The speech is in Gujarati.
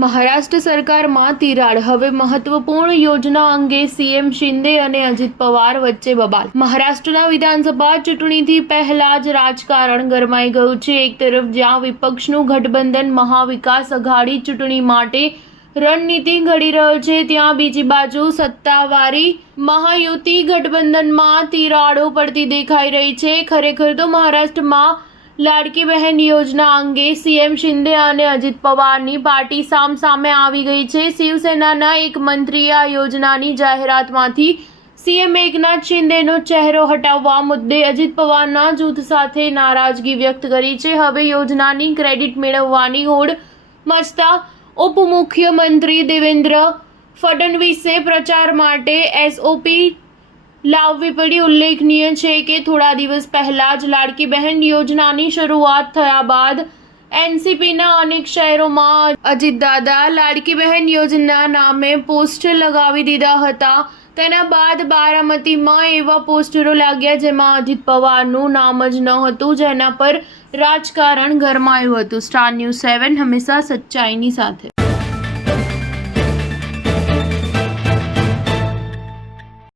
મહારાષ્ટ્ર સરકારમાં તિરાડ, હવે મહત્વપૂર્ણ યોજના અંગે સીએમ શિંદે અને અજીત પવાર વચ્ચે બબાલ. મહારાષ્ટ્રના વિધાનસભા ચૂંટણીથી પહેલા જ રાજકારણ ગરમાઈ ગયું છે. એક તરફ જ્યાં વિપક્ષનું ગઠબંધન મહાવિકાસ અઘાડી ચૂંટણી માટે રણનીતિ ઘડી રહ્યો છે, ત્યાં બીજી બાજુ સત્તાવારી મહાયુતિ ગઠબંધનમાં તિરાડો પડતી દેખાઈ રહી છે. ખરેખર તો મહારાષ્ટ્રમાં લાડકી બહેન યોજના અંગે સીએમ શિંદે અને અજીત પવારની પાર્ટી સામસામે આવી ગઈ છે. શિવસેનાના એક મંત્રીએ આ યોજનાની જાહેરાતમાંથી સીએમ એકનાથ શિંદેનો ચહેરો હટાવવા મુદ્દે અજીત પવારના જૂથ સાથે નારાજગી વ્યક્ત કરી છે. હવે યોજનાની ક્રેડિટ મેળવવાની હોડ મચતા ઉપમુખ્યમંત્રી દેવેન્દ્ર ફડણવીસે પ્રચાર માટે એસઓપી લાવવી પડી. ઉલ્લેખનીય છે કે થોડા દિવસ પહેલા જ લાડકી બહેન યોજનાની શરૂઆત થયા બાદ એનસીપીના અનેક શહેરોમાં અજીતદાદા લાડકી બહેન યોજના નામે પોસ્ટર લગાવી દીધા હતા. તેના બાદ બારામતીમાં એવા પોસ્ટરો લાગ્યા જેમાં અજીત પવારનું નામ જ ન હતું, જેના પર રાજકારણ ગરમાયું હતું. સ્ટાર ન્યૂઝ 7 હંમેશા સચ્ચાઈની સાથે.